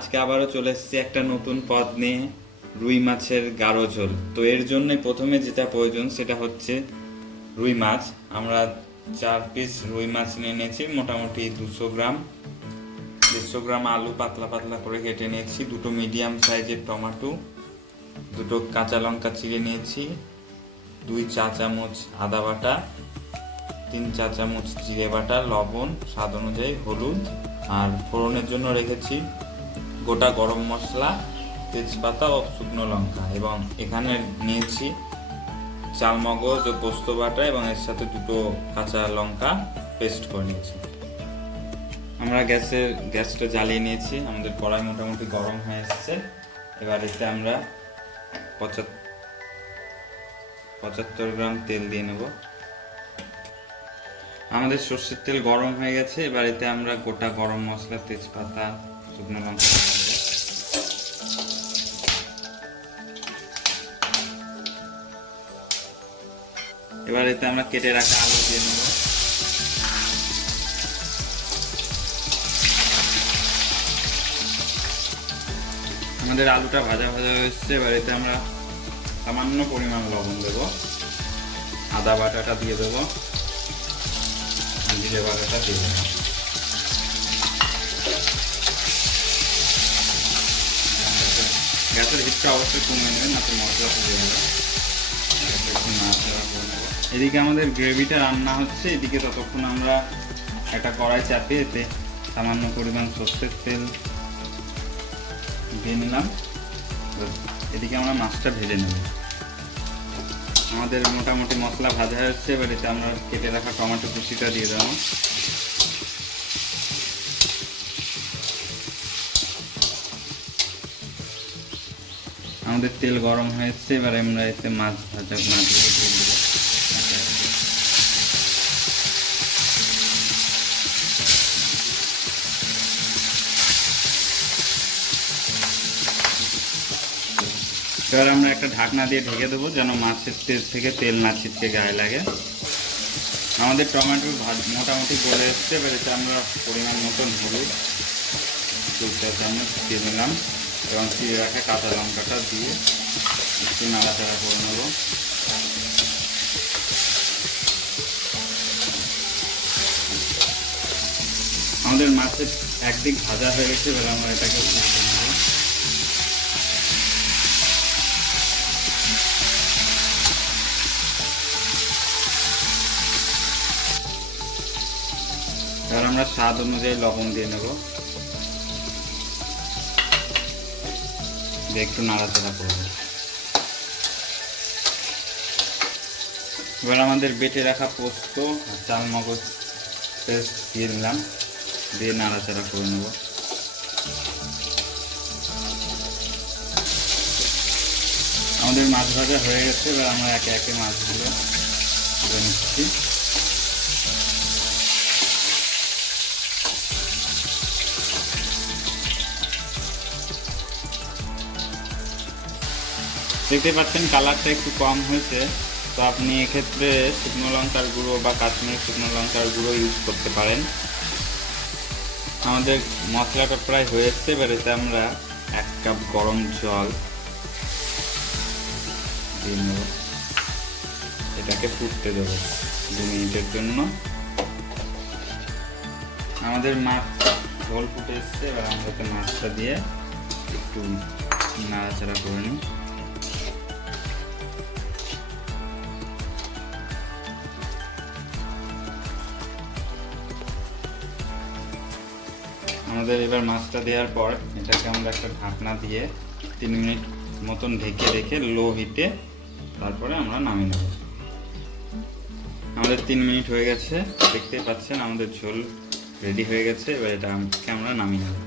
আজকে আবারও চলে এসেছি একটা নতুন পদ নিয়ে, রুই মাছের গাঢ় ঝোল। তো এর জন্য প্রথমে যেটা প্রয়োজন সেটা হচ্ছে রুই মাছ। আমরা 4 পিস রুই মাছ নিয়ে নিয়েছি, মোটামুটি 200 গ্রাম। 150 গ্রাম আলু পাতলা পাতলা করে কেটে নিয়েছি, 2টো মিডিয়াম সাইজের টমেটো, 2টো কাঁচা লঙ্কা চিড়ে নিয়েছি, 2 চা চামচ আদা বাটা, 3 চা চামচ জিরে বাটা, লবণ স্বাদ অনুযায়ী, হলুদ, আর ফোড়নের জন্য রেখেছি গোটা গরম মশলা, তেজপাতা ও শুকনো লঙ্কা। এবং এখানে নিয়েছি চালমগজ ও পোস্ত বাটা, এবং এর সাথে 2টো কাঁচা লঙ্কা পেস্ট করে নিয়েছি। আমরা গ্যাসটা জ্বালিয়ে নিয়েছি, আমাদের কড়াই মোটামুটি গরম হয়ে এসেছে। এবার এতে আমরা 75 গ্রাম তেল দিয়ে নেব। আমাদের সর্ষের তেল গরম হয়ে গেছে। এবার এতে আমরা গোটা গরম মশলা, তেজপাতা, শুকনো লঙ্কা দেব। এবার এতে আমরা কেটে রাখা আলু দিয়ে নেব। আমাদের আলুটা ভাজা ভাজা হয়ে এসছে। এবার এতে আমরা সামান্য পরিমাণ লবণ দেব, আদা বাটাটা দিয়ে দেবো, জিরে বাটাটা দিয়ে দেবো। গ্যাসের হিটটা অবশ্যই কমিয়ে নেবেন, না তো মশলা পুড়ে যাবে। এদিকে আমাদের গ্রেভিটা রান্না হচ্ছে, এদিকে ততক্ষণ আমরা একটা কড়াই চাপিয়ে এতে সামান্য পরিমাণ সর্ষের তেল দিয়ে নিলাম। এদিকে আমরা মাছটা ভেজে নেব। আমাদের মোটামুটি মশলা ভাজা হচ্ছে। এবার এতে আমরা কেটে রাখা টমেটো কুচিটা দিয়ে দেবো। আমাদের তেল গরম হয়েছে। এবার আমরা এতে মাছ ভাজা মাছগুলো দিয়ে দেবো। এবার আমরা একটা ঢাকনা দিয়ে ঢেকে দেবো, যেন মাছের তেল থেকে তেল না ছিটকে গায়ে লাগে। আমাদের টমেটো মোটামুটি গলে এসছে। এবার এতে আমরা পরিমাণ মতন হলুদ 2 চা চামচ দিয়ে দিলাম, এবং চিড়ে রাখা কাঁচা লঙ্কাটা দিয়ে একটু নাড়াচাড়া করে নেব। আমাদের মাছের একদিক ভাজা হয়ে গেছে। এবার আমরা এটাকে উল্টে নেব। এবার আমরা স্বাদ অনুযায়ী লবণ দিয়ে নেব, দিয়ে একটু নাড়াচাড়া করব। এবার আমাদের বেটে রাখা পোস্ত আর চালমগজ পেস্ট দিয়ে দিলাম, দিয়ে নাড়াচাড়া করে নেব। আমাদের মাছ ভাজা হয়ে গেছে। এবার আমরা একে একে মাছগুলো তুলে নিচ্ছি। দেখতে পাচ্ছেন কালারটা একটু কম হয়েছে, তো আপনি এক্ষেত্রে শুকনো লঙ্কার গুঁড়ো বা কাশ্মীরি শুকনো লঙ্কার গুঁড়ো ইউজ করতে পারেন। আমাদের মশলাটা প্রায় হয়ে এসছে। এবার এতে আমরা 1 কাপ গরম জল দিয়ে নেব, এটাকে ফুটতে দেবো 2 মিনিটের জন্য। আমাদের মাছ ঝোল ফুটে এসছে। এবার আমরা এতে মাছটা দিয়ে একটু নাড়াচাড়া করে নিই। আমাদের এবার মাছটা দেওয়ার পর এটাকে আমরা একটা ঢাকনা দিয়ে 3 মিনিট মতন ঢেকে রেখে লো হিটে তারপরে আমরা নামিয়ে নেব। আমাদের 3 মিনিট হয়ে গেছে, দেখতেই পাচ্ছেন আমাদের ঝোল রেডি হয়ে গেছে। এবার এটাকে আমরা নামিয়ে নেব।